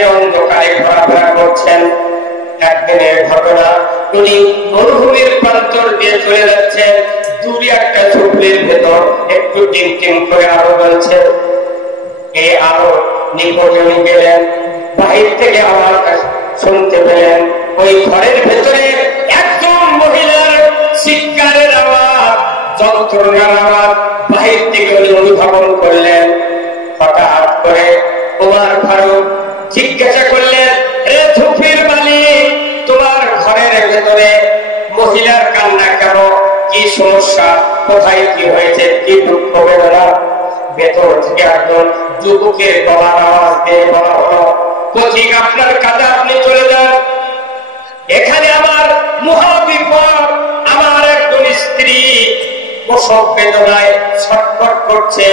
রাতের অন্ধকারে ঘোরাফেরা করছেন। একদিনের ঘটনা, উনি মরুভূমির প্রান্তর দিয়ে চলে যাচ্ছেন। দূরে একটা ঝুপড়ির ভেতর একটু টিম টিম করে আলো জ্বলছে। এই আলো নিকটে উনি গেলেন, বাহির থেকে আওয়াজ শুনতে পেলেন। ওই ঘরের ভেতরে একজন মহিলার চিৎকারের আওয়াজ, যন্ত্রণার আওয়াজ বাহির থেকে উনি অনুধাবন করলেন। হঠাৎ করে ওমর ফারুক জিজ্ঞাসা করলেন, হে ঝুপড়ির মালিক, তোমার ঘরের ভেতরে মহিলার কান্না কেন? কি সমস্যা? কোথায় কি হয়েছে? কি দুঃখ বেদনা? ভেতর থেকে একজন যুবকের গলার আওয়াজ দিয়ে বলা হলো, পথিক, আপনার কাজে আপনি চলে যান। এখানে আমার মহাবিপদ। আমার একজন স্ত্রী প্রসব বেদনায় ছটফট করছে,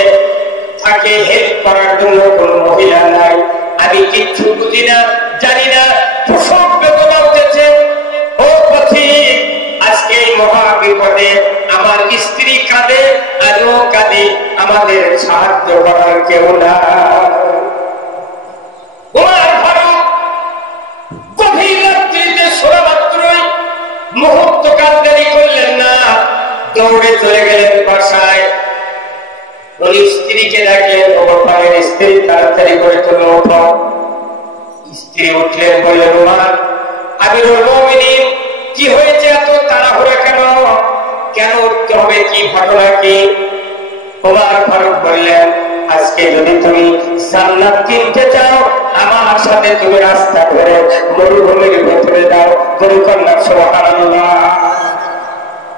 তাকে হেল্প করার জন্য কোন মহিলা নাই। আমি কিচ্ছু বুঝি না, জানি না, প্রসব বেদনা উঠেছে। ও পথিক, আজকে এই মহাবিপদে আমার স্ত্রী কাঁদে, আমিও কাঁদি, আমাদের সাহায্য করার কেউ না। ওমর ফারুক গভীর রাত্রিতে শোয়া মাত্রই মুহূর্ত কান্দারি করলেন না, দৌড়ে চলে গেলেন বাসায়। ওই স্ত্রীকে ডাকলেন, ওমর ফারুকের স্ত্রী, তাড়াতাড়ি করে তুমি ওঠো। স্ত্রী উঠলেন, বললেন, ওমর, আমিরুল মুমিনিন, কি হয়েছে? এত তাড়াহুড়া কেন? কেন উঠতে হবে? কি ঘটনা কি? ওমর ফারুক বললেন, আজকে যদি তুমি জান্নাত কিনতে চাও, আমার সাথে তুমি রাস্তা ধরে মরুভূমির ভেতরে যাও। পরিকন্যা সুবহানাল্লাহ।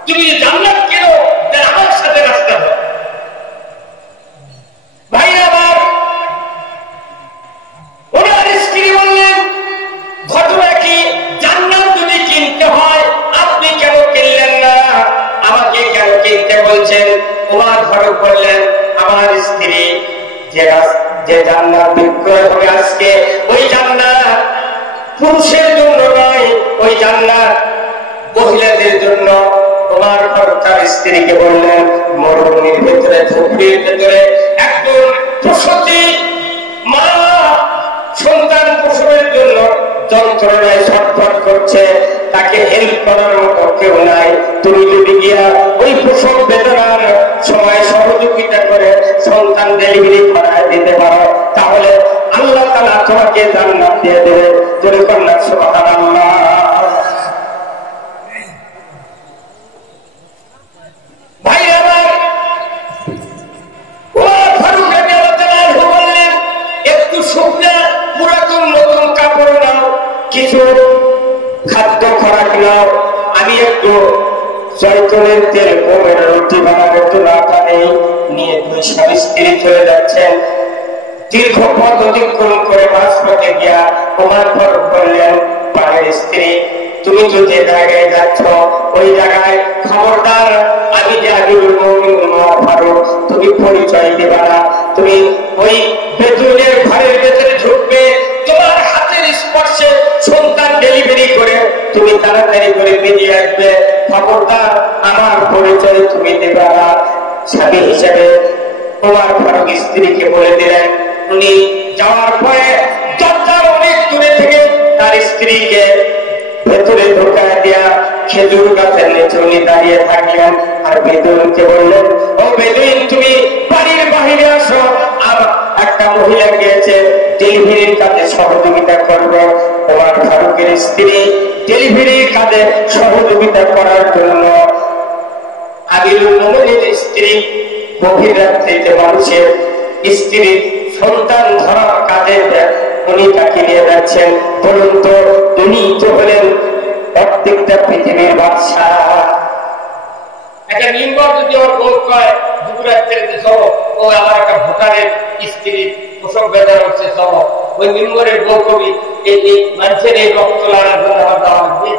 তুমি জান্নাত কিনো, আমার সাথে রাস্তা ধরো। ভাই আমার, ওনার স্ত্রী বললেন, ঘটনা কি? জান্নাত যদি কিনতে হয়, আপনি কেন কিনলেন না? আমাকে কেন কিনতে বলছেন? ওমর ফারুক বললেন, আমার স্ত্রী যে জান্নাত বিক্রয় হবে আজকে, ওই জান্নাত পুরুষের জন্য নয়, ওই জান্নাত মহিলাদের জন্য। ওমর ফারুক তার স্ত্রীকে বললেন, মরুভূমির ভেতরে, ঝুপড়ির ভেতরে একজন প্রসূতি মা সন্তান প্রসবের জন্য যন্ত্রণায় ছটফট করছে, তাকে হেল্প করার মতো কেউ নাই। তুমি যদি গিয়া ওই প্রসব বেদনার সময় সহযোগিতা করে সন্তান ডেলিভারি করায় দিতে পারো, তাহলে আল্লাহ তাআলা তোমাকে জান্নাত দিয়ে দেবে। পরিকন্যা সুবহানাল্লাহ। ভাই আমার, ওমর ফারুক রাদিয়াল্লাহু আনহু বললেন, একটু শুকনা পুরাতন নতুন কাপড় নাও, কিছু খাদ্য খোরাক নাও, আমি একটু জয়তুনের তেল গমের রুটি বানাবো, একটু আটা নেই। নিয়ে দুই স্বামী স্ত্রী চলে যাচ্ছেন। দীর্ঘ পথ অতিক্রম করে মাঝপথে গিয়া ওমর ফারুক বললেন, পায়ের স্ত্রী, তুমি তো যে জায়গায় যাচ্ছ, ওই জায়গায় খবরদার, আমি যে আমিরুল মুমিনিন ওমর ফারুক, তুমি পরিচয় দেবা না। তুমি ওই বেদুইনের ঘরের ভেতরে ঢুকবে, তোমার হাতের স্পর্শে সন্তান ডেলিভারি করে তুমি তাড়াতাড়ি করে বেরিয়ে আসবে। খবরদার, আমার পরিচয় তুমি দেবা না। স্বামী হিসেবে ওমর ফারুক স্ত্রীকে বলে দিলেন। উনি যাওয়ার পরে দরজার অনেক দূরে থেকে তার স্ত্রীকে ভেতরে ঢোকায় দিয়া খেজুর গাছের নিচে উনি দাঁড়িয়ে থাকলেন। আর বেদুইনকে বললেন, ও বেদুইন, তুমি বাড়ির বাহিরে আসো, আর একটা মহিলা গিয়েছে ডেলিভারির কাজে সহযোগিতা করবে। ওমর ফারুকের স্ত্রী ডেলিভারির কাজে সহযোগিতা করার জন্য আমিরুল মুমিনিনের স্ত্রী গভীর রাত্রিতে মানুষের স্ত্রী সন্তান ধরার কাজে উনি তাকে নিয়ে যাচ্ছেন। বলুন তো, উনি তো হলেন প্রত্যেকটা পৃথিবীর বাদশাহ। একটা মিম্বর যদি ওর বউ কয় দুপুর রাত্রিতে চলো, ও আমার একটা ভোটারের স্ত্রী প্রসব বেদনা হচ্ছে, চলো, ওই মিম্বরের বউ কবি এই মানুষের এই রক্ত লাগার জন্য আমার দেওয়া লাগবে।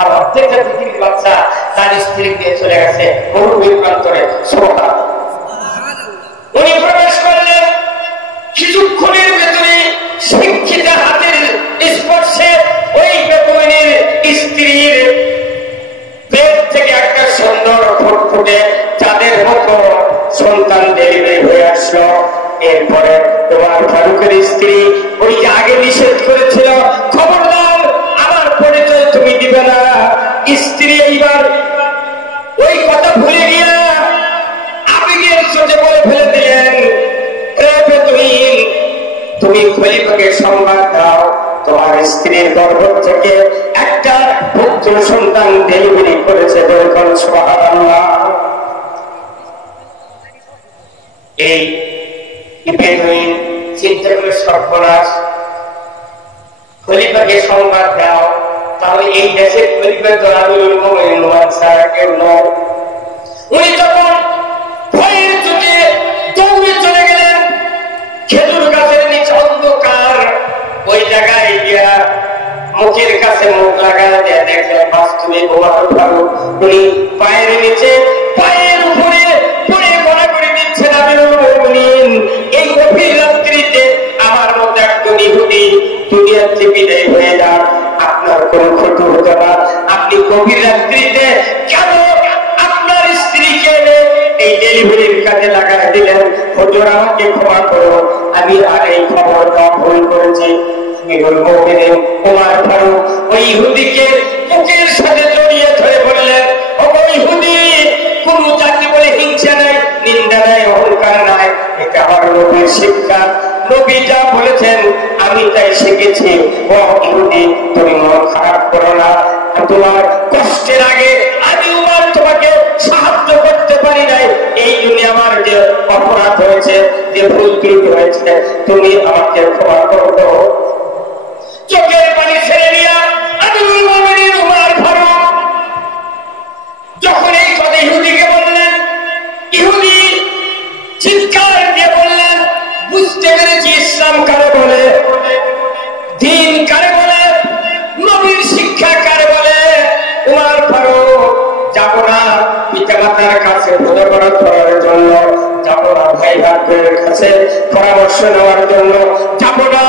আর প্রত্যেকটা পৃথিবীর বাচ্চা তার স্ত্রী নিয়ে চলে গেছে মরুভূমির প্রান্তরে। উনি প্রবেশ করলেন, কিছুক্ষণের ভেতরে শিক্ষিত হাতের স্পর্শে ওই বেদুইনের স্ত্রীর পেট থেকে একটা সুন্দর ফুটফুটে চাঁদের মতো সন্তান ডেলিভারি হয়ে আসলো। এরপরে ওমর ফারুকের স্ত্রী ওই যে আগে নিষেধ খলিফাকে সংবাদ দাও তোমার স্ত্রীর গর্ভ থেকে একটা পুত্র সন্তান ডেলিভারি করেছে। বলুন সুবহানাল্লাহ। এই বেদুইন চিন্তা করে সর্বনাশ, খলিফাকে সংবাদ দাও। তাহলে এই দেশের খলিফা তো আমিরুল মুমিনিন ওমর ছাড়া কেউ নয়। উনি তখন ভয়ের চোখে দৌড়ে চলে গেলেন খেজুর গাছের নিচে অন্ধকার, ওই জায়গায় গিয়া মুখের কাছে মুখ লাগায় দেয়া দেখলেন বাস্তবে ওমর ফারুক উনি পায়ের নিচে পায়ের উপরে পড়ে গড়া করে দিচ্ছেন। আমিরুল মুমিনিন, এই গভীর রাত্রিতে আমার মতো একজন ইহুদি দুনিয়া থেকে বিদায় হয়ে যান, আপনার কোন ক্ষতি হতো না। আপনি গভীর রাত্রিতে কেন আপনার স্ত্রীকে এই ডেলিভারির কাজে লাগাই দিলেন? হুজুর আমাকে ক্ষমা করো, আমি আর এই খবর দেওয়া ভুল করেছি। আমিরুল মুমিনিন ওমর ফারুক ওই ইহুদিকে বুকের সাথে জড়িয়ে ধরে বললেন, ও ইহুদি, কোন জাতি বলে হিংসা নাই, নিন্দা নাই, অহংকার নাই, এটা আমার নবীর শিক্ষা। নবী যা বলেছেন আমি তাই শিখেছি। ও ইহুদি, তুমি মন খারাপ করো না, তোমার কষ্টের আগে আমি উমর তোমাকে সাহায্য করতে পারি নাই, এই জন্য আমার যে অপরাধ হয়েছে, যে ভুল ত্রুটি হয়েছে, তুমি আমাকে ক্ষমা করো। চোখের পানি ছেড়ে দিয়া আমিরুল মুমিনিন ওমর ফারুক যখন এই কথা ইহুদিকে বললেন, ইহুদি চিৎকার দিয়ে বললেন, বুঝতে পেরেছি ইসলাম কারে বলে, দিন কারে বলে, নবীর শিক্ষা কারে বলে। ওমর ফারুক, যাব না পিতা মাতার কাছে বোঝাপড়া করার জন্য, যাব না ভাই ভাইয়ের কাছে পরামর্শ নেওয়ার জন্য, যাব না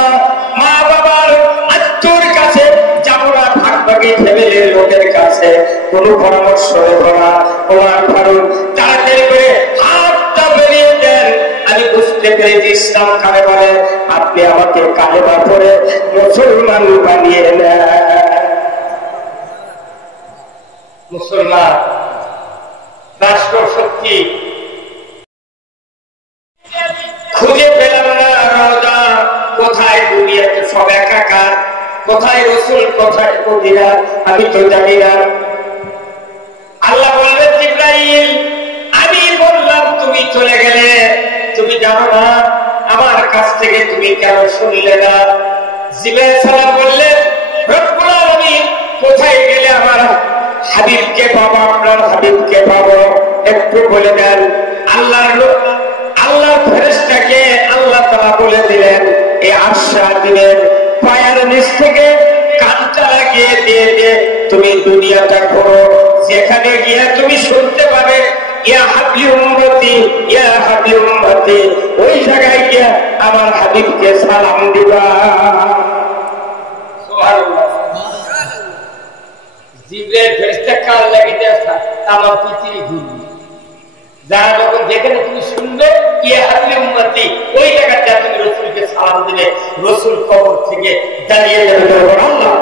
মা বাবার আত্মীয়র কাছে, যাব না ভাগ ভাগে ফ্যামিলির লোকের কাছে, কোনো পরামর্শ নেব না। ওমর ফারুক তাড়াতাড়ি করে হাতটা বেরিয়ে দেন, আমি বুঝতে পেরেছি ইসলাম কারে বলে, আপনি আমাকে কালেমা পড়ে মুসলমান বানিয়ে নেন। মুসলমান রাষ্ট্র শক্তি খুঁজে পেলাম না, রওজা কোথায়, দুনিয়াতে সব একাকার, কোথায় রসুল, কোথায় মদিনা, আমি তো জানি না। আল্লাহ বললেন, জিবরাইল, আমি বললাম তুমি চলে গেলে, তুমি জানো না আমার কাছ থেকে তুমি কেন শুনলে না? জিবরাইল সালাম বললেন, রব্বুল আলামিন, কোথায় গেলে আমার হাবিবকে পাবো, আপনার হাবিবকে পাবো, একটু বলে দেন। আল্লাহর ফেরেশতাকে আল্লাহ তাআলা বলে দিলেন, এই আশা দিলেন পায়ের নিচ থেকে কানটা লাগিয়ে দিয়ে তুমি দুনিয়াটা ঘোরো, যেখানে গিয়ে তুমি শুনতে পাবে ইয়া হাবিব উম্মতি, ইয়া হাবিব উম্মতি, ওই জায়গায় গিয়ে আমার হাবিবকে সালাম দিবা। সুবহানাল্লাহ। জিবরাইল ফেরেশতা কান লাগিয়ে আমার পৃথিবী ঘুরবে, যারা যখন যেখানে তুমি শুনবে ইয়া হাবিব উম্মতি, ওই জায়গাটা তুমি রাসূলকে সালাম দিলে, রাসূল কবর থেকে দাঁড়িয়ে যাবে। আল্লাহ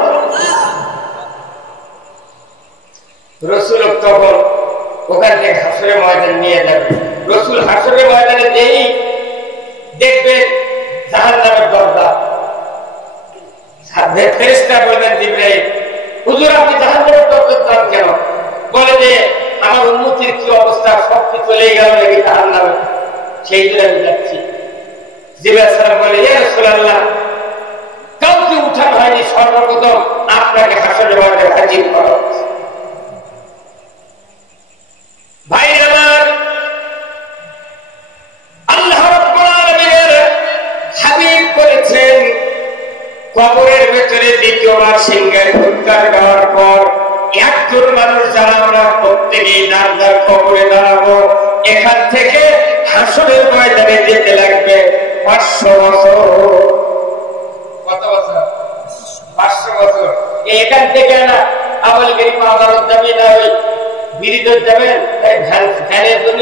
রাসূল তখন ওখান থেকে হাসরের ময়দানে নিয়ে যাবে। রাসূল হাসরের ময়দানে যেই দেখবে জাহান্নামের দরজা, ফেরেশতা বলবেন, জিবরাইল, হুজুর আপনি জাহান্নামের দরজা কেন? বলে যে আমার উম্মতের কি অবস্থা, সব কি চলে গেল নাকি জাহান্নামে, সেই জন্য আমি যাচ্ছি। জিবরাইল সালাম বলে, ইয়া রাসূলুল্লাহ, কাউকে উঠানো হয়নি, সর্বপ্রথম আপনাকে হাসরের ময়দানে হাজির করা হচ্ছে। ভাই আমার, আল্লাহ রাব্বুল আলামিনের হাবিব বলেছেন, কবরের ভেতরে দ্বিতীয়বার সিংহের ফুৎকার দেওয়ার পর একজন মানুষ যারা আমরা প্রত্যেকেই দাঁড় কবরে দাঁড়াবো, এখান থেকে হাসরের ময়দানে যেতে লাগবে 500 বছর। কত বছর? 500 বছর। এখান থেকে না আমলগিরি পাওয়ার যাবে না, ওই বিরিদর যাবেন, ভ্যানের জন্য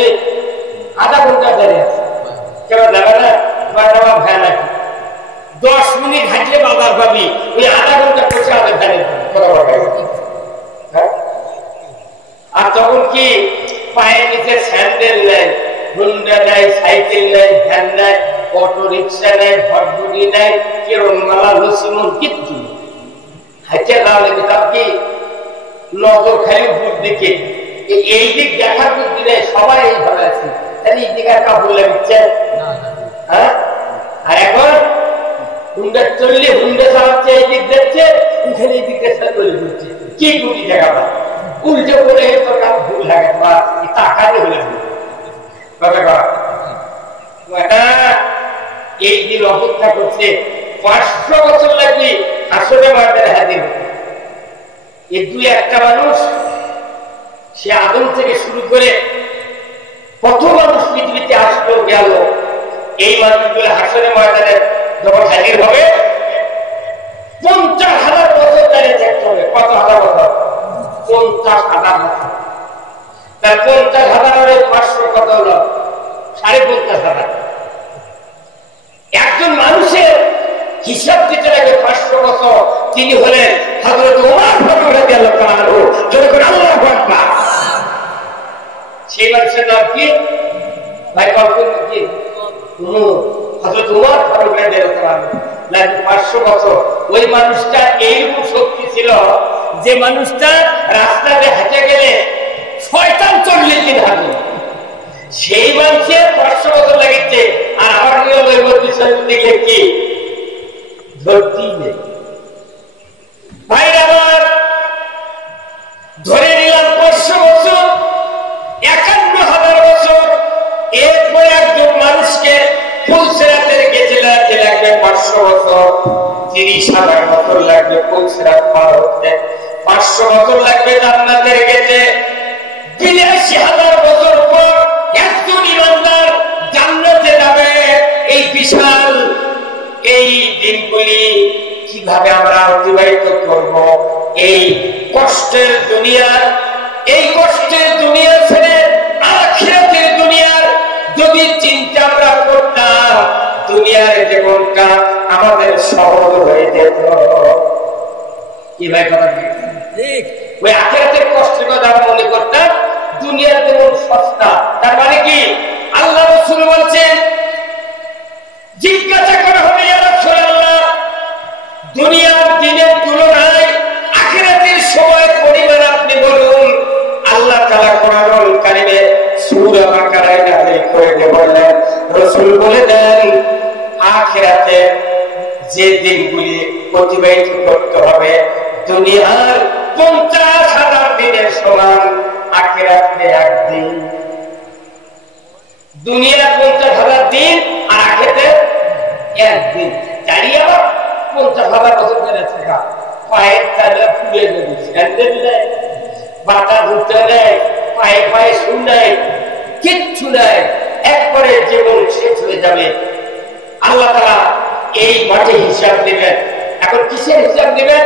আধা ঘন্টা দাঁড়িয়ে আছে, কেন যাবে না? ভ্যান আছে 10 মিনিট হাঁটলে বাজার পাবি, ওই আধা ঘন্টা বসে আছে ভ্যানের। আর তখন কি পায়ের নিচে স্যান্ডেল নেই, হুন্ডা নাই, সাইকেল নাই, ভ্যান নাই, অটো রিক্সা নাই, ভটভটি নাই, কেরণমালা, লসিমন কিচ্ছু নেই। হাইচা দাও লেগে তার কি নজর খালি উপর দিকে, এই দিক দেখার বুদ্ধি নেই, সবাই এইভাবে আছে। তাহলে এই দিকে কাপড় লাগিচ্ছে, হ্যাঁ? আর এখন হুন্ডা চললে হুন্ডা চালাচ্ছে, এই দিক দেখছে, ওখানে এই দিক দেখছে, চলে ঘুরছে। কি গুটি জায়গা বা উল্টে পড়ে তোর কাজ ভুল লাগে বা টাকাতে হলে এই দিন অপেক্ষা করছে 500 বছর লাগবে আসলে মাঠের হাজির হতে। এই দুই একটা মানুষ, সে আদম থেকে শুরু করে কত মানুষ পৃথিবীতে আসলো গেল, এই মানুষগুলো হাসরে ময়দানে যখন হাজির হবে 50,000 বছর দাঁড়িয়ে থাকতে হবে। কত হাজার বছর? 50,000 বছর। তার 50,000 500 কত হলো? 50,500। একজন মানুষের হিসাব দিতে লাগে 500 বছর। তিনি হলেন হযরত ওমর রাদিয়াল্লাহু তাআলা আনহু। যখন আল্লাহু আকবার, সেই মানুষের নাম কি ভাই? কল্পনা কি? হযরত ওমর রাদিয়াল্লাহু তাআলা আনহু। 500 বছর। ওই মানুষটা এইরকম শক্তি ছিল যে মানুষটা রাস্তাতে হেঁটে গেলে শয়তান 40 দিন হাঁটে। সেই মানুষের 500 বছর লাগছে। আর আমার নিয়ম ওই বিষয় দিকে কি ধরতেই নেই। ভাইরা আমার, ধরে নিলাম 500 বছর, 51,000 বছর। এরপরে একজন মানুষকে ফুলসিরাতের গেছে লাগবে 500 বছর, 30,000 বছর লাগবে ফুলসিরাত পার হতে, 500 বছর লাগবে জান্নাতের গেছে, 82,000 বছর পর একজন ইমানদার জান্নাতে যাবে। এই বিশাল এই দিনগুলি কিভাবে আমরা অতিবাহিত করব? এই কষ্টের দুনিয়ার, এই কষ্টের দুনিয়া ছেড়ে আখিরাতের দুনিয়ার যদি চিন্তা আমরা করতাম, দুনিয়ার জীবনটা আমাদের সহজ হয়ে যেত। কি ভাই কথা ঠিক? ওই আখিরাতের কষ্টের কথা আমরা মনে করতাম, দুনিয়ার জীবন সস্তা। তার মানে কি? আল্লাহ রাসূল বলছেন, জিজ্ঞাসা করা হবে ইয়া রাসূলুল্লাহ, দুনিয়ার দিনের তুলনায় আখিরাতের সময় পরিমাণ আপনি বলুন। আল্লাহ তাআলা কোরআনুল কারীমে সূরা বাকারায় নাযিল করে দিয়ে বললেন, রাসূল বলে দেন, আখিরাতে যে দিনগুলি অতিবাহিত করতে হবে দুনিয়ার 50,000 দিনের সমান, আখিরাতে একদিন। দুনিয়ার 50,000 দিন আর আখিরাতে একদিন। জানি আবার 50,000 বছর ধরে থাকা, পায়ের তালে ফুলে যাবে, স্যান্ডেল নেই, বাতা ঘুরতে নেই, পায়ে পায়ে শু নেই, কিচ্ছু নেই, একবারে জীবন শেষ হয়ে যাবে। আল্লাহ তাআলা এই মাঠে হিসাব দিবেন। এখন কিসের হিসাব দিবেন?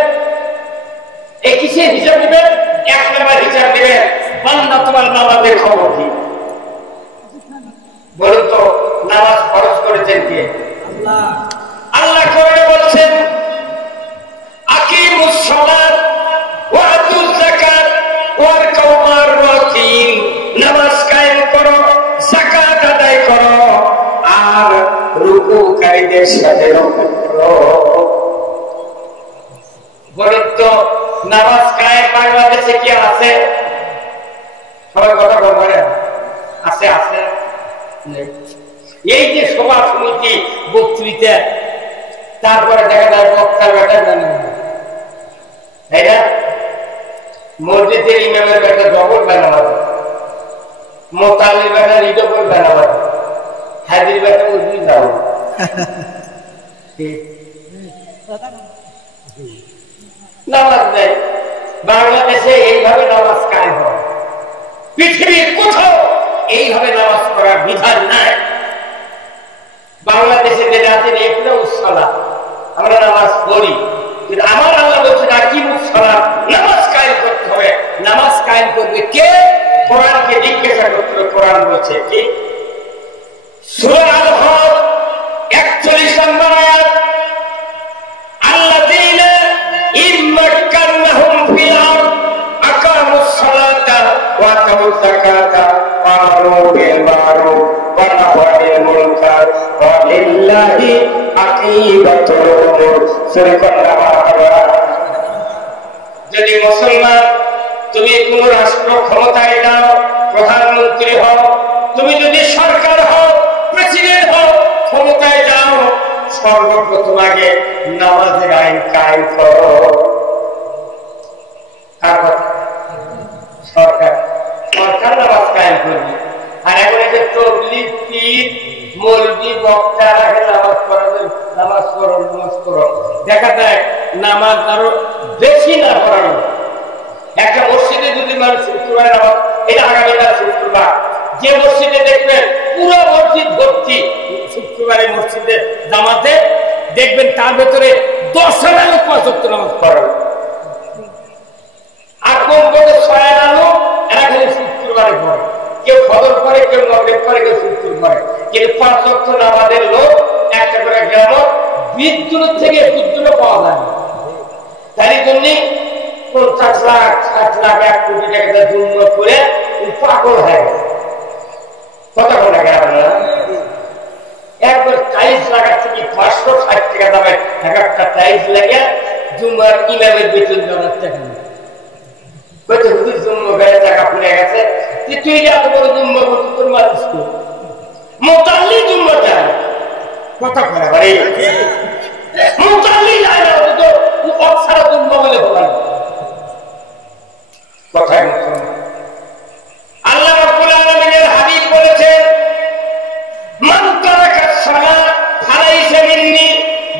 এই কিসের হিসাব দিবেন? 1 নম্বর হিসাব দিবেন, বান্দা তোমার নামাজের খবর কি? বলুন তো, নামাজ ফরজ করেছেন কে? আল্লাহ। আল্লাহ কোরআনে বলছেন, আকিমুস সালাত ওয়া আতুজ যাকাত ওয়ারকাউ মা'র রাকিন। নামাজ কায়েম করো, যাকাত আদায় করো, আর রুকুকারীদের সাথে রুকু করো। বলুন তো, নামাজ কায়েম বাংলাদেশে কি আছে? সবাই কথা বলেন, আছে? আছে? এই যে সভা সমিতি, বক্তৃতা, তারপরে দেখা যায় বক্তার বেটা জানি না, তাই না? মসজিদের ইমামের বেটা ডবল বানাবার, মোতালির বেটা রিডবল বানাবার, হাজির বেটা বুঝবি যাও। নামাজ নেই বাংলাদেশে, এইভাবে নামাজ কায়েম হয়। পৃথিবীর কোথাও এইভাবে নামাজ করার বিধান নাই। বাংলাদেশে যেটা আছে ইকরামুস সালাত, আমরা নামাজ পড়ি, কিন্তু আমার আল্লাহ বলছেন আকিমুস সালাত, নামাজ কায়েম করতে হবে। নামাজ কায়েম করবে কে? কোরআনকে জিজ্ঞাসা করতে হবে। কোরআন বলছে কি? সূরা আল-হজ 41 নম্বর আয়াত, আল্লাযীনা ইম্মাক্কানাহুম ফিল আরদ আকামুস সালাতা ওয়া আতাউজ যাকাতা ওয়া আমারু বিল মা'রুফ লিল্লাহি আকিবাতুল উমুর। যদি মুসলমান তুমি কোন রাষ্ট্র ক্ষমতায় যাও, প্রধানমন্ত্রী হও, তুমি যদি সরকার হও, প্রেসিডেন্ট হও, ক্ষমতায় যাও, সর্বপ্রথম আগে নামাজের আইন কায়েম করো। সরকার সরকার নামাজ কায়েম করবে। আর এখন এই যে তবলিগ, পীর, মৌলবি, বক্তা নামাজ পড়াবেন, নামাজ পড়ো, নামাজ পড়ো, দেখা যায় নামাজ আরো বেশি না পড়ানো। একটা মসজিদে যদি মানুষ শুক্রবার নামাজ, এটা আগামীকাল শুক্রবার, যে মসজিদে দেখবেন পুরো মসজিদ ভর্তি, শুক্রবারের মসজিদে জামাতে দেখবেন তার ভেতরে 10 লোক 5 ওয়াক্ত নামাজ পড়ানো। আর কোন কোথাও 6 লোক এরা খালি শুক্রবারে পড়ে, কেউ ফজর পড়ে, কেউ মাগরিব পড়ে, কেউ শুক্র পড়ে। কিন্তু 5 ওয়াক্ত নামাজের লোক একটা করে গ্রাম 20 থেকে 21 পাওয়া যায় না। তারই জন্য 50 লাখ 60 লাখ 1 কোটি টাকা জন্য করে পাগল হয়ে গেছে। কথা বলে আপনারা একবার টাইলস লাগাচ্ছে কি 560 টাকা দামের একটা টাইলস লাগে জুমার ইমামের বেতন দেওয়ার টাকা নেই। কইতে হুজুর জুম্মা গায়ে টাকা পড়ে গেছে, তুই এত বড় জুম্মা করতে তোর মানুষ তো মোতাল্লি জুম্মা যায়। কথা বলে ভাই মোতাল্লি যায় না, তো অক্সারা জুম্মা বলে বলেন। কথায় আল্লাহ রাব্বুল আলামিনের হাবিব বলেছেন, মান তারাকা সালাত ফালাইসা মিন্নি,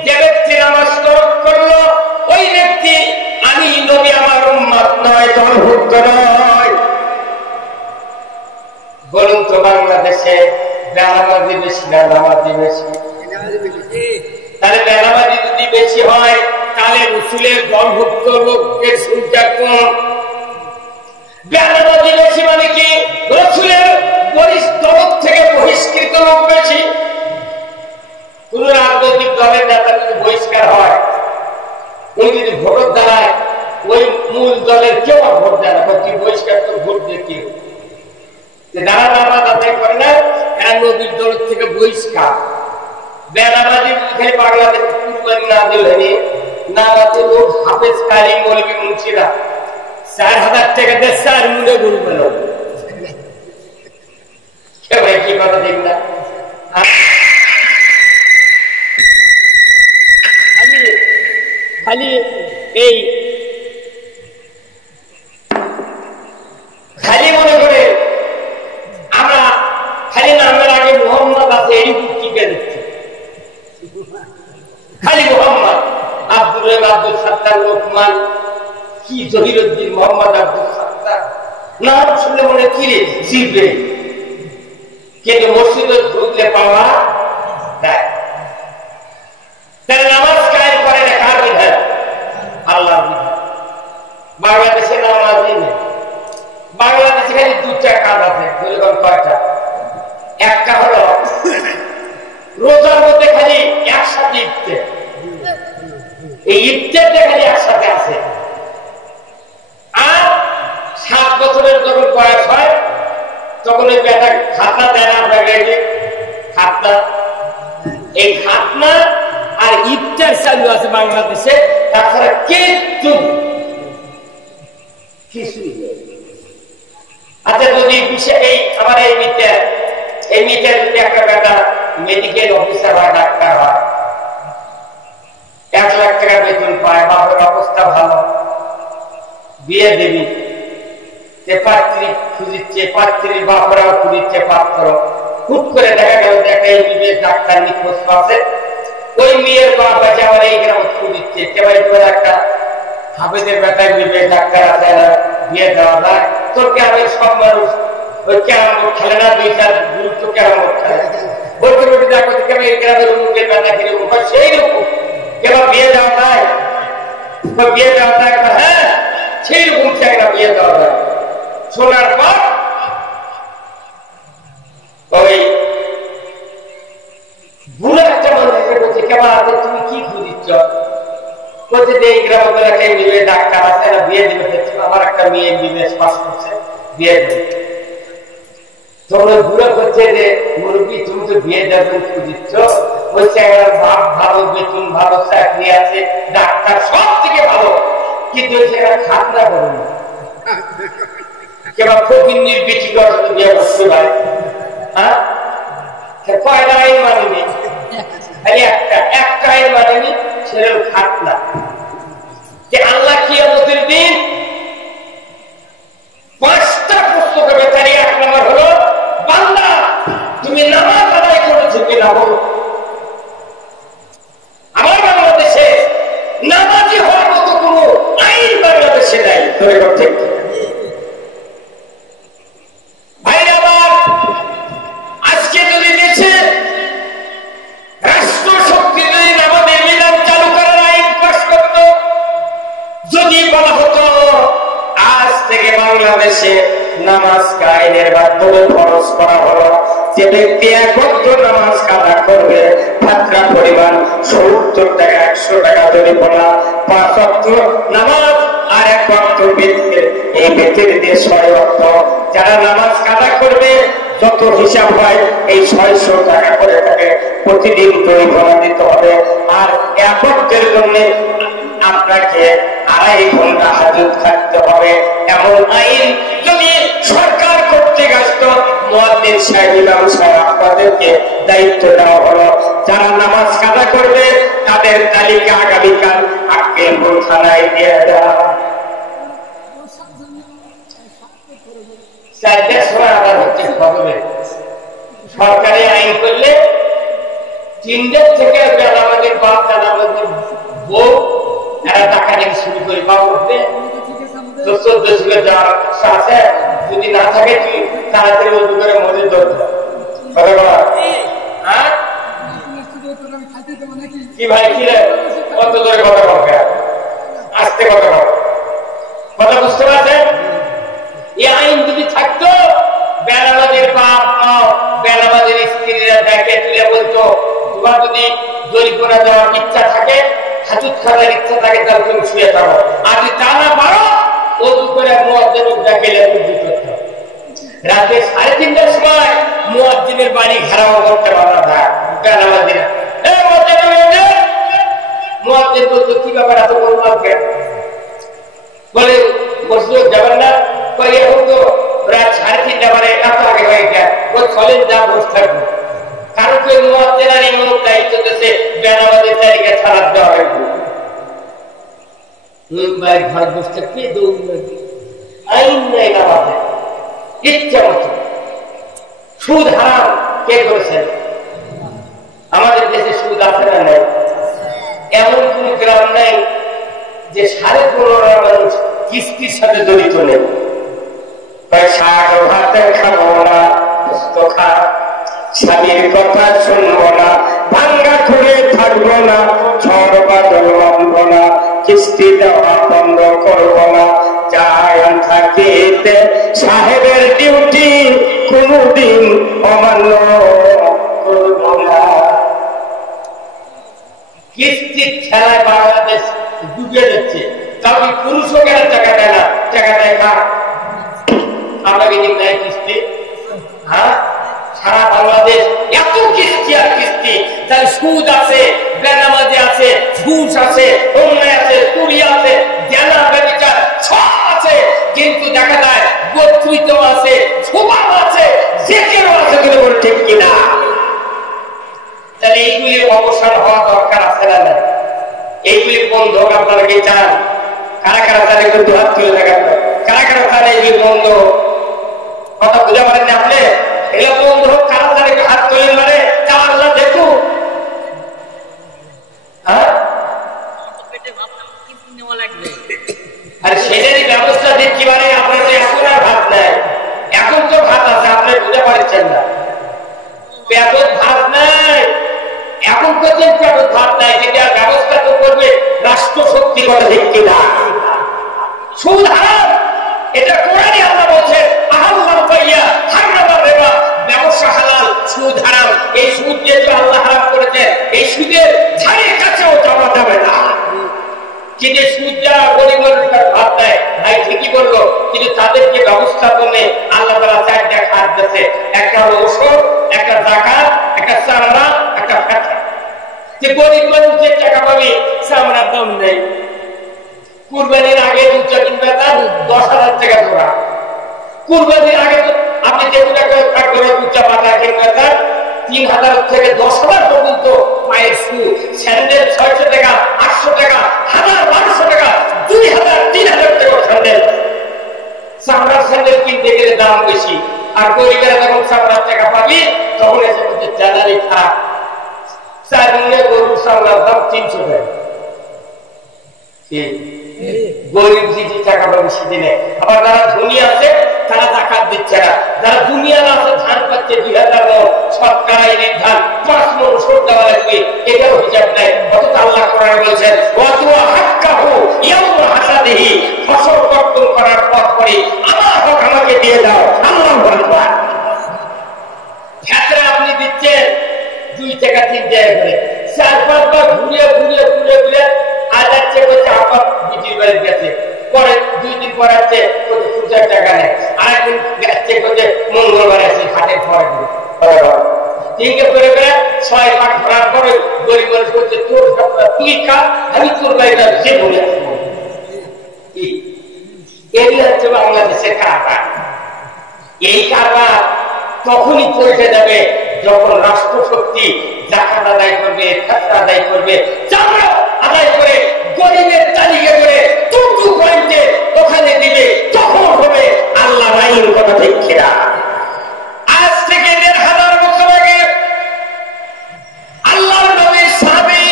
যে ব্যক্তি নামাজ তরক করলো ওই ব্যক্তি আমি নবী আমার উম্মত নয়, দলভুক্ত নয়। বলুন তো বাংলাদেশে বেনামাজি বেশি না নামাজি বেশি? তাহলে বেনামাজি যদি বেশি হয় তাহলে রাসূলের দলভুক্ত লোকের সংখ্যা কম। বেনামাজি বেশি মানে কি? রাসূলের দল থেকে বহিষ্কৃত লোক বেশি। কোন রাজনৈতিক দলের নেতা যদি বহিষ্কার হয়, উনি যদি ভোট দাঁড়ায়, ওই মূল দলের কেউ ভোট দেয় না, কি বহিষ্কার তো ভোট দিয়ে কেউ যারা নামাজ আদায় করে না, এরা নবীর দল থেকে বহিষ্কার। বেনামাজি খালি বাংলাদেশে কুরবানি না দিলে নামাজে লোক হাফেজ কারি মৌলবি মুন্সিরা 4000 টাকা দিয়ে 4 মুড়ে গরু পেল। কি কথা দেখ না, খালি এই খালি মনে করে আমরা খালি নামের আগে মোহাম্মদ আছে এই টিকে দিচ্ছি। খালি মোহাম্মদ, আব্দুল আব্দুল সাত্তার, লোকমান, কি জহিরুদ্দিন, মোহাম্মদ আব্দুল সাত্তার নাম শুনলে মনে কি রে জিবে, কিন্তু মসজিদে ঢুকলে পাওয়া যায়। তাহলে নামাজ কায়েম করে না কার বিধান? আল্লাহর বিধান। বাংলাদেশে নামাজই নেই। বাংলাদেশে খালি 2টা কাজ আছে, বলবেন কয়টা? একটা হলো রোজার মধ্যে খালি একসাথে ইফতার, এই ইফতারটা খালি একসাথে আছে। আর 7 বছরের যখন বয়স হয় তখন ওই বেটা খাতনা দেয় না, খাতনা, এই খাতনা আর ইফতার চালু আছে বাংলাদেশে, তাছাড়া কিছু আচ্ছা যদি এই আমার এই মিটার যদি একটা বেটা মেডিকেল অফিসার হয়, ডাক্তার হয়, 1 লাখ টাকা বেতন পায়, বাবার অবস্থা ভালো, বিয়ে দেবী, পাত্রী খুঁজিচ্ছে, পাত্রীর বাপরাও খুঁজিচ্ছে পাত্র, হুট করে দেখা গেল একটা এই মেয়ের ডাক্তার নিখোঁজ পাচ্ছে, ওই মেয়ের বাপ আছে আমার এই গ্রামে খুঁজিচ্ছে, একটা হাফেজের বেটায় মেয়ে ডাক্তার আছে না, বিয়ে দেওয়া যায়। তোর গ্রামের সব মানুষ ওই ক্যারাম বোর্ড খেলে না, 2-4 গুরুত্ব ক্যারাম বোর্ড খেলে, বলতে বলতে দেখো এই গ্রামের মুখের বেটা কিরকম সেই রকম কেবল বিয়ে দেওয়া যায়, বিয়ে দেওয়া যায়, হ্যাঁ সেই রকম চাই না, বিয়ে দেওয়া যায়। শোনার পর ওই বুড়ো একটা মানুষকে বলছে, কেমন আছে, তুমি কি খুঁজিচ্ছ? বলছে যে এই গ্রামের একটা মেয়ে ডাক্তার আছে না, বিয়ে দিবে, আমার একটা মেয়ে বিদেশ পাস করছে, বিয়ে দেবে। তখন ওই বুড়ো করছে যে মুরব্বী তুমি তো বিয়ে দেবেন খুঁজিচ্ছ, ওই জায়গার ভালো বেতন, ভালো চাকরি আছে, ডাক্তার সব থেকে ভালো, কিন্তু ওই জায়গায় খাতনা করে না। কেবল ফকিন্নির বেটি করে বিয়ে করতে পারে, হ্যাঁ, কয়টা আইন মানেনি, একটা আইন মানেনি, সেটা খাতনা। যে আল্লাহ কিয়ামতের দিন 5টা প্রশ্ন করবে। তার 1 নম্বর হলো, বান্দা তুমি নামাজ আদায় করেছো কিনা বলো। আমার বাংলাদেশে নামাজি হওয়ার মতো কোন আইন বাংলাদেশে নাই। ঠিক ভাই আমার, আজকে যদি দেশে রাষ্ট্র শক্তি যদি নামাজের বিধান চালু করার আইন পাস করত, যদি বলা হতো আজ থেকে বাংলাদেশে নামাজ আইনের মাধ্যমে খরচ করা হলো, যে ব্যক্তি 1 ওয়াক্ত নামাজ কাদা করবে ভাত্রা পরিমাণ 70 টাকা, 100 টাকা জরিমানা, 5 ওয়াক্ত নামাজ আর 1 ওয়াক্ত বেতন, এই বেতন দিয়ে 6 ওয়াক্ত। যারা নামাজ কাদা করবে যত হিসাব হয় এই 600 টাকা করে থাকে প্রতিদিন জরিমানা দিতে হবে। আর 1 ওয়াক্তের জন্য আপনাকে 2.5 ঘন্টা হাজত থাকতে হবে। এমন আইন যদি সরকার করতে আসতো, মুয়াজ্জিন সাহেব, ইমাম সাহেব, আপনাদেরকে দায়িত্ব দেওয়া হলো, যারা নামাজ কাদা করবে তাদের তালিকা আগামীকাল আক্কেলপুর থানায় দিয়ে দেওয়া। সরকারি আইন করলে 3টার থেকে আমাদের বাপ দাদা আমাদের বউ এরা টাকা নিয়ে শুরু করে বাবু উঠবে, আছে যদি না থাকে তুই তাড়াতাড়ি উঁচু করে মজুর ধরতে কি ভাই, কি রে কত ধরে কথা বলবে, আস্তে কথা বল, কথা বুঝতে পারছেন? এই আইন যদি থাকতো, বেনামাজের বাপ মা, বেনামাজের স্ত্রীরা দেখে তুলে বলতো, তোমার যদি জরিমানা দেওয়ার ইচ্ছা থাকে, হাজত খাওয়ার ইচ্ছা থাকে, তাহলে তুমি শুয়ে থাকো, আর যদি তা না পারো ওযু করে মুয়াজ্জিনের ডাকে উযু করতে হবে। রাতে 3:30টার সময় মুয়াজ্জিনের বাড়ি ঘেরাও করতে বাধা থাকে বেনামাজিরা। মুয়াজ্জিন বলতো, কি ব্যাপার এত বড় কেন? বলে মসজিদ যাবেন না? এখন তো রাত 3:30 বারে এত আগে হয়ে গেছে, ওই চলেন যা বসে থাকবো। কারণ তো মুয়াজ্জিন আর এমন দায়িত্ব দিয়েছে বেনামাজির তালিকা ছাড়া দেওয়া হয়েছে। ঘর বসে থাকবে, আইন নেই নামাজে, ইচ্ছা মতো। সুদ হারাম কে করেছেন? আমাদের দেশে সুদ আছে না নেই? এমন কোন গ্রাম নেই যে 15.5 মানুষ কিস্তির সাথে জড়িত নেই। শাক ভাতে খাবো না, স্বামীর কথা শুনবো না, ভাঙ্গা খুঁড়ে থাকবো না, ঝড় বাদল মানবো না, কিস্তি দেওয়া বন্ধ করবো না, যাই থাকিতে সাহেবের ডিউটি কোনদিন অমান্য করবো না। কিস্তির খেলায় বাংলাদেশ ডুবে যাচ্ছে। তাহলে পুরুষও কেন টাকা দেয় না? টাকা দেয় কার? আপনাকে দিন দেয় কিস্তি। হ্যাঁ, সারা বাংলাদেশ এত কিস্তি আর কিস্তি। তাহলে সুদ আছে, বেনামাজি আছে, ঘুষ আছে, অন্যায় আছে, চুরি আছে, দেনা ব্যবচার সব আছে, কিন্তু দেখা যায় বর্তৃত আছে, স্বভাব আছে, জেকেরও আছে, বলে বল ঠিক কিনা? তাহলে এইগুলির অবসান হওয়া দরকার আছে না? এইগুলি বন্ধ হোক। আপনারা কি চান? কারা কারা তাদের কিন্তু হাত তুলে দেখান, কারা কারা তারা এইগুলি বন্ধ? কথা বুঝা পারেন না আপনি? এগুলো বন্ধ হোক, কারা তাদের হাত তুলে মানে তা আল্লাহ দেখুন। আর সেটারই ব্যবস্থা দেখি মানে আপনার তো এখন আর ভাত নেয়। এখন তো ভাত আছে, আপনি বুঝতে পারছেন না। পেটত ভাত নাই, এখন পর্যন্ত পেটত ভাত নাই, যেটা ব্যবস্থা তো করবে রাষ্ট্র শক্তি করে দেখি না। সুদ হারাম, এটা কোরআনে আল্লাহ বলছে, আহাল্লাহ পাইয়া হারামার রিবা, ব্যবসা হালাল, সুদ হারাম। এই সুদ যেহেতু আল্লাহ হারাম করেছে, এই সুদের ধারে কাছেও যাওয়া যাবে না। কিন্তু সুদ যারা গরিব মানুষের ভাত দেয়, ভাই ঠিকই বললো, কিন্তু তাদেরকে ব্যবস্থাপনে আল্লাহ তাআলা 4টা খাত দিয়েছে। একটা হলো ওষুধ, একটা যাকাত, একটা চামড়া, একটা ফিতরা। যে গরিব মানুষ যে টাকা পাবে চামড়ার দাম নেই। কুরবানির আগে দুধটা কিনবে তার 10,000 টাকা ধরা। কুরবানির আগে আপনি যে টাকা দুধটা পাতা কিনবে তার 3,000 থেকে 10,000 পর্যন্ত পায়ের শু, স্যান্ডেল 600 টাকা, 800 টাকা, 1000, 1200 টাকা, 2000, 3000 টাকা স্যান্ডেল। চামড়ার স্যান্ডেল কিনতে গেলে দাম বেশি, আর গরিবেরা যখন চামড়ার টাকা পাবি তখন এসে বলছে জ্বালানি খারাপ। 4 মনে গরুর চামড়ার দাম 300 টাকা। গরিব যে টাকা পাবে সেদিনে। আবার যারা ধনী আছে তারা জাকাত দিচ্ছে না, যারা দুনিয়ার আছে ধান পাচ্ছে 2000 মণ, সরকার ঈদের ধান 5 মণ ওষুধ দেওয়া লাগবে, এটাও হিসাব নাই। অথচ আল্লাহ কোরআনে বলছেন ওয়াতুয়া হাক্কাহু ইয়াউমা হাসাদিহি, ফসল কর্তন করার পর পরে আমার হক আমাকে দিয়ে দাও। আল্লাহু আকবার। ক্ষেত্রে আপনি দিচ্ছেন 2 টাকা 3 টাকা করে, 4-5 বার ঘুরে ঘুরে ঘুরে ঘুরে আজ যাচ্ছে বলছে আবার বিটির বাড়ি গেছে, পরে 2 দিন পর আসছে পূজার টাকা নেই, আরেকদিন যাচ্ছে বলছে মঙ্গলবার আছে হাটের পরে তিনটে করে করে 6 পাক ধরার পরে গরিব মানুষ করছে তোর তুই খা, আমি তোর বাড়িটা যে বলে আসবো। এই হচ্ছে বাংলাদেশের কারবার। এই কারবার তখনই পৌঁছে যাবে যখন রাষ্ট্রশক্তি জাকাত আদায় করবে, ফিতরা আদায় করবে, চামড়া আদায় করে গরিবের তালিকা করে 2 পয়েন্টে ওখানে দিবে, তখন হবে আল্লাহ আইন। কথা ঠিক কিনা? আজ থেকে 1500 বছর আগে আল্লাহর নবীর সাহাবী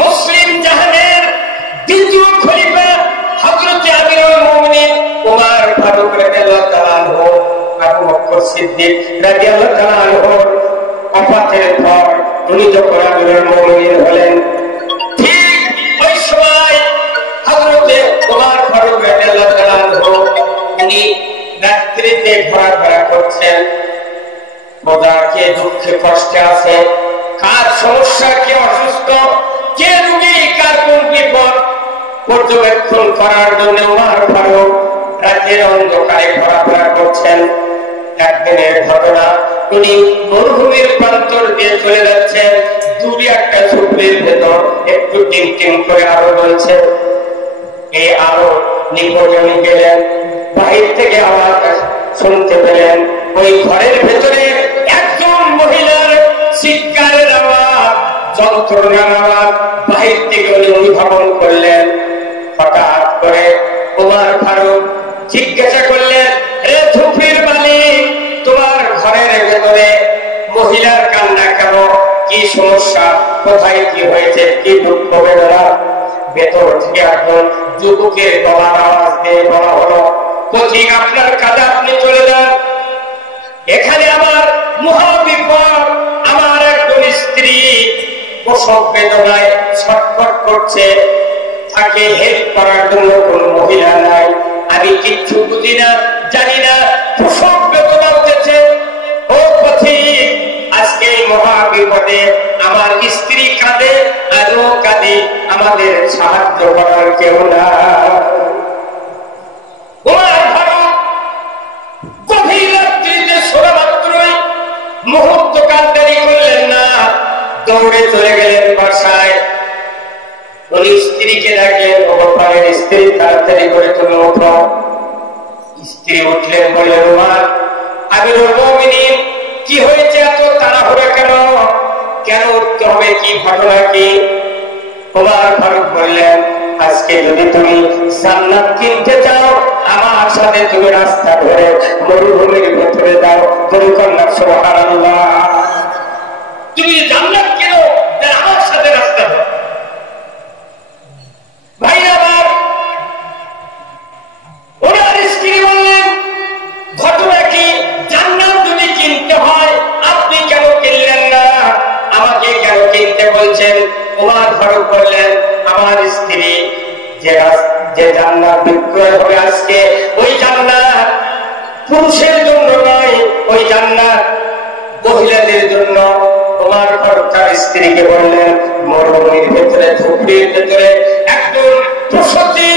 মুসলিম জাহানের দ্বিতীয় খলিফা হযরত আমিরুল মুমিনিন ওমর ফারুক রাদিয়াল্লাহু তাআলা আনহু, আবু বকর সিদ্দিক রাদিয়াল্লাহু তাআলা আনহু ওফাতের পর উনি যখন আমিরুল মুমিনিন হলেন, ঠিক ওই সময় হযরত ওমর ফারুক রাদিয়াল্লাহু তাআলা আনহু উনি রাত্রিতে ঘোরাফেরা করছেন। খোদা কে দুঃখে কষ্টে আছে, কার সমস্যা, কে অসুস্থ, কে রোগী, কার কোন বিপদ পর্যবেক্ষণ করার জন্য ওমর ফারুক রাতের অন্ধকারে ঘোরাফেরা করছেন। একদিনের ঘটনা, উনি মরুভূমির প্রান্তর দিয়ে চলে যাচ্ছেন, দূরে একটা ঝুপড়ির ভেতর একটু টিম টিম করে আলো জ্বলছে। এই আলো নিকটে উনি গেলেন, বাহির থেকে আওয়াজ শুনতে পেলেন। ওই ঘরের ভেতরে একজন মহিলার চিৎকারের আওয়াজ, যন্ত্রণার আওয়াজ বাহির থেকে উনি অনুধাবন করলেন। হঠাৎ করে ওমর ফারুক জিজ্ঞাসা করলেন, হে ঝুপড়ির মালিক, তোমার ঘরের ভেতরে মহিলার কান্না কেন? কি সমস্যা? কোথায় কি হয়েছে? কি দুঃখ বেদনা? ভেতর থেকে একজন যুবকের গলার আওয়াজ দিয়ে বলা হলো, পথিক আপনার কাজে আপনি চলে যান, এখানে আমার মহাবিপদ। আমার একজন স্ত্রী প্রসব বেদনায় ছটফট করছে, তাকে হেল্প করার জন্য কোন মহিলা নাই। আমি কিচ্ছু বুঝি না, জানি না, প্রসব বেদনা উঠেছে। ও পথিক, আজকে মহাবিপদে আমার স্ত্রী কাঁদে, আরো কাঁদে, আমাদের সাহায্য করার কেউ না। গভীর রাত্রিতে শোনা মাত্রই মুহূর্ত কান্দারি করলেন না, দৌড়ে চলে গেলেন বাসায়। উনি স্ত্রীকে ডাকলেন, ওপারের স্ত্রী তাড়াতাড়ি করে তুমি ওঠো। স্ত্রী উঠলেন, বললেন ওমর, আমিরুল মুমিনিন কি হয়েছে? এত তাড়াহুড়া কেন? কেন উঠতে হবে? কি ঘটনা কি? ওমর ফারুক বললেন, আজকে যদি তুমি জান্নাত কিনতে চাও, আমার সাথে তুমি রাস্তা ধরে মরুভূমির ভেতরে যাও। তুমি কন্যা সুবহানাল্লাহ, তুমি জান্নাত কিনো, আমার সাথে রাস্তা ধরো। ভাই আমার, ওনার স্ত্রী বললেন, ঘটনা কি? জান্নাত যদি কিনতে হয় আপনি কেন কিনলেন না? আমাকে কেন কিনতে বলছেন? ওমর ফারুক বললেন, আমার স্ত্রী যে জান্নাত বিক্রয় হবে আজকে, ওই জান্নাত পুরুষের জন্য নয়, ওই জান্নাত মহিলাদের জন্য। ওমর ফারুক তার স্ত্রীকে বললেন, মরুভূমির ভেতরে, ঝুপড়ির ভেতরে একজন প্রসূতি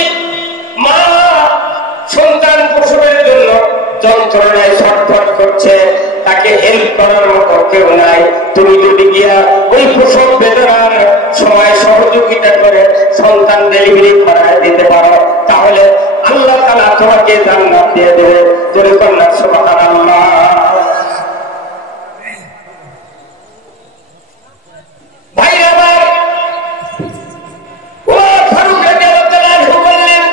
মা সন্তান প্রসবের জন্য যন্ত্রণায় ছটফট করছে, তাকে হেল্প করার মতো কেউ নাই। তুমি যদি গিয়া ওই প্রসব বেদনা সময় সহযোগিতা করে সন্তান ডেলিভারি করায় দিতে পারো, তাহলে আল্লাহ তাআলা তোমাকে জান্নাত দিয়ে দেবে। জোরে কন্যা সুবহানাল্লাহ। ভাই আমার, ওমর ফারুক রাদিয়াল্লাহু আনহু বললেন,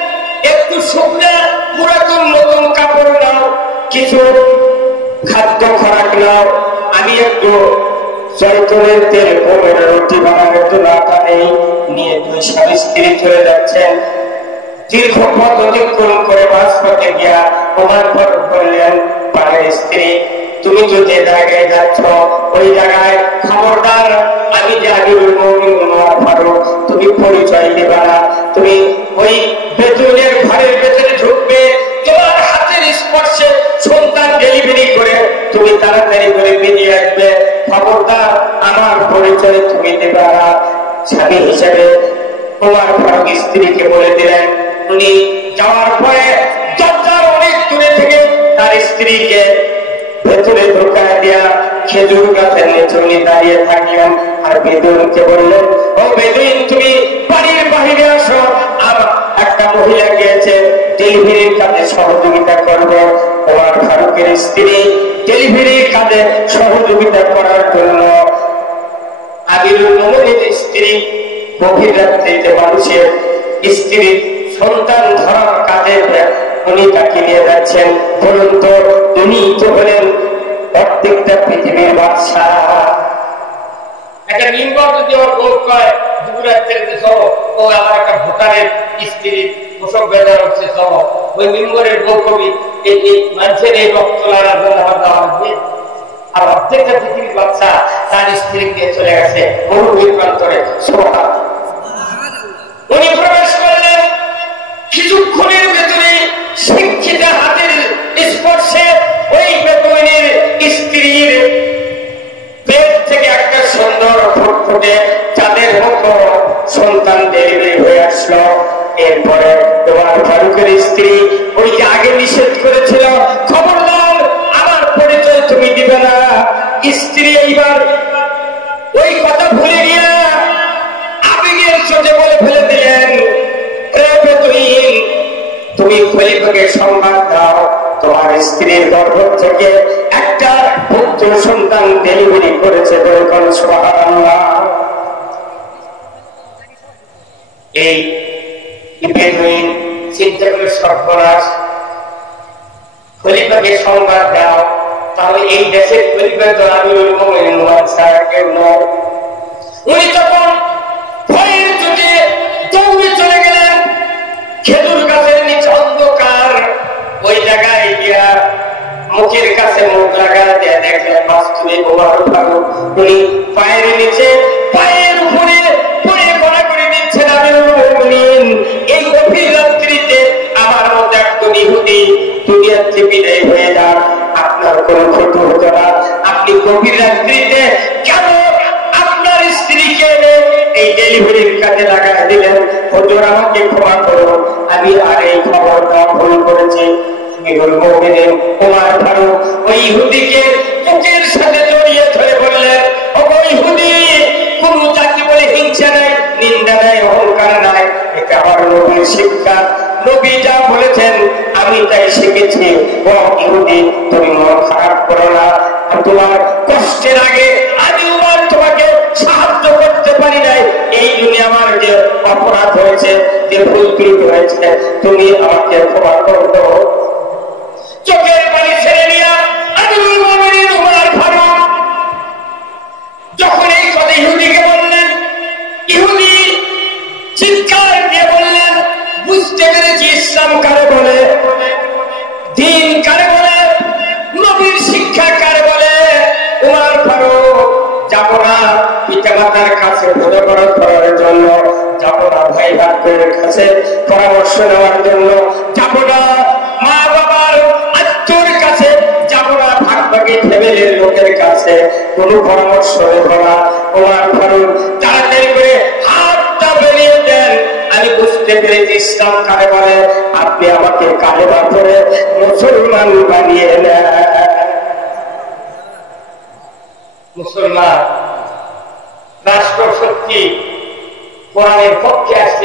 একটু শুকনা পুরাতন নতুন কাপড় নাও, কিছু খাদ্য খোরাক নাও, আমি একটু জয়তুনের তেল গমের রুটি বানানোর জন্য আটা নেই। নিয়ে দুই স্বামী স্ত্রী চলে যাচ্ছেন। দীর্ঘ পথ অতিক্রম করে মাঝপথে গিয়া ওমর ফারুক বললেন, পাড়ের স্ত্রী, তুমি তো যে জায়গায় যাচ্ছ ওই জায়গায় খবরদার, আমি যে আমিরুল মুমিনিন ওমর ফারুক, তুমি পরিচয় দেবা না। তুমি ওই বেতুনের ঘরের ভেতরে ঢুকবে, তোমার হাতের স্পর্শে সন্তান ডেলিভারি করে তুমি তাড়াতাড়ি করে বেরিয়ে আসবে। খবরদার, আমার পরিচয় তুমি দেবে না। স্বামী হিসেবে ওমর ফারুক স্ত্রীকে বলে দিলেন। উনি যাওয়ার পরে দরজার অনেক দূরে থেকে তার স্ত্রীকে ভেতরে ঢোকায় দিয়া খেজুর গাছের নিচে উনি দাঁড়িয়ে থাকলেন। আর বেদুইনকে বললেন, ও বেদুইন, তুমি বাড়ির বাহিরে আসো, আর একটা মহিলা গিয়েছে ডেলিভারির কাজে সহযোগিতা করবে। ওমর ফারুকের স্ত্রী ডেলিভারির কাজে সহযোগিতা করার জন্য আমিরুল মুমিনিনের স্ত্রী গভীর রাত্রিতে মানুষের স্ত্রীর সন্তান ধরার কাজে উনি তাকে নিয়ে যাচ্ছেন। বলুন তো, উনি তো হলেন প্রত্যেকটা পৃথিবীর বাদশা। একটা মিম্বর যদি ওর বউ কয় দুপুরাত্রিতে সব, ও আমার একটা ভোটারের স্ত্রীর প্রসব বেদনা হচ্ছে সব, ওই মিম্বরের বউ কবি এই মানুষের এই রক্ত লাগার জন্য আমার দেওয়া হচ্ছে। আর প্রত্যেকটা পৃথিবীর বাচ্চা তার স্ত্রীকে চলে গেছে মরুভূমির প্রান্তরে। উনি প্রবেশ করলেন, কিছুক্ষণের ভেতরে শিক্ষিত হাতের স্পর্শে ওই বেদুইনের স্ত্রীর পেট থেকে একটা সুন্দর ফুটফুটে চাঁদের মতো সন্তান ডেলিভারি হয়ে আসলো। এরপরে ওমর ফারুকের স্ত্রী ওই যে আগে নিষেধ করেছিল, খবরদার আমার পরিচয় তুমি দিবে না, স্ত্রী এইবার ওই কথা ভুলে গিয়া আবেগের চোটে বলে ফেলে দিলেন, তুমি খলিফাকে সংবাদ দাও, তোমার স্ত্রীর গর্ভ থেকে একটা পুত্র সন্তান ডেলিভারি করেছে। সুবহানাল্লাহ। এই বেদুইন চিন্তা করে সর্বনাশ, খলিফাকে সংবাদ দাও, তাহলে এই দেশের খলিফা তো আমিরুল মুমিনিন ছাড়া কেউ নয়। উনি তখন ভয়ের চোটে দৌড়ে চলে গেলেন খেজুর গাছের নিচে অন্ধকার ওই জায়গায় গিয়া মুখের কাছে মুখ লাগা দিয়ে দেখলেন বাস্তবে ওমর ফারুক উনি পায়ের নিচে পায়ের উপরে পড়ে গড়া করে দিচ্ছেন আমিরুল মুমিনিন। এই গভীর রাত্রিতে আমার মতো একজন ইহুদি দুনিয়া থেকে বিদায় হয়ে যান, আপনার কোনো ক্ষতি হতো না। আপনি গভীর রাত্রিতে কেন আপনার স্ত্রীকে এই ডেলিভারির কাজে লাগাই দিলেন? হুজুর, আমাকে ক্ষমা করুন, আমি আর এই খবরটা ভুল করেছি। আমিরুল মুমিনিন ওমর ফারুক ওই ইহুদিকে বুকের সাথে জড়িয়ে ধরে বললেন, ও ইহুদি, কোন জাতি বলে হিংসা নাই, নিন্দা নাই, অহংকার নাই, এটা আমার নবীর শিক্ষা। নবী যা বলেছেন আমি তাই শিখেছি। ও ইহুদি, তুমি মন খারাপ করো না, তোমার কষ্টের আগে আমি ওমর তোমাকে সাহায্য করতে পারি নাই, এই জন্য আমার যে অপরাধ হয়েছে, যে ভুল ত্রুটি হয়েছে, তুমি আমাকে ক্ষমা করো। চোখের পানি ছেড়ে নিয়া আমিরুল মুমিনিন ওমর ফারুক যখন এই কথা ইহুদিকে বললেন, ইহুদি চিৎকার দিয়ে বললেন, বুঝতে পেরেছি ইসলাম কারে বলে, দিন কারে বলে, নবীর শিক্ষা কারে বলে। ওমর ফারুক, যাব না পিতামাতার কাছে বোঝাপড়া করার জন্য, যাব না ভাই ভাইয়ের কাছে পরামর্শ নেওয়ার জন্য, যাব না মা বাবার আত্মীয়র কাছে, যাব না ভাগভাগী ফ্যামিলির লোকের কাছে, কোনো পরামর্শ নেব না। ওমর ফারুক তাড়াতাড়ি করে হাতটা বেরিয়ে দেন, আমি বুঝতে পেরেছি ইসলাম কারে বলে, আপনি আমাকে কালেমা পড়ে মুসলমান বানিয়ে নেন। মুসলমান রাষ্ট্র শক্তি কোরআনের পক্ষে আসলে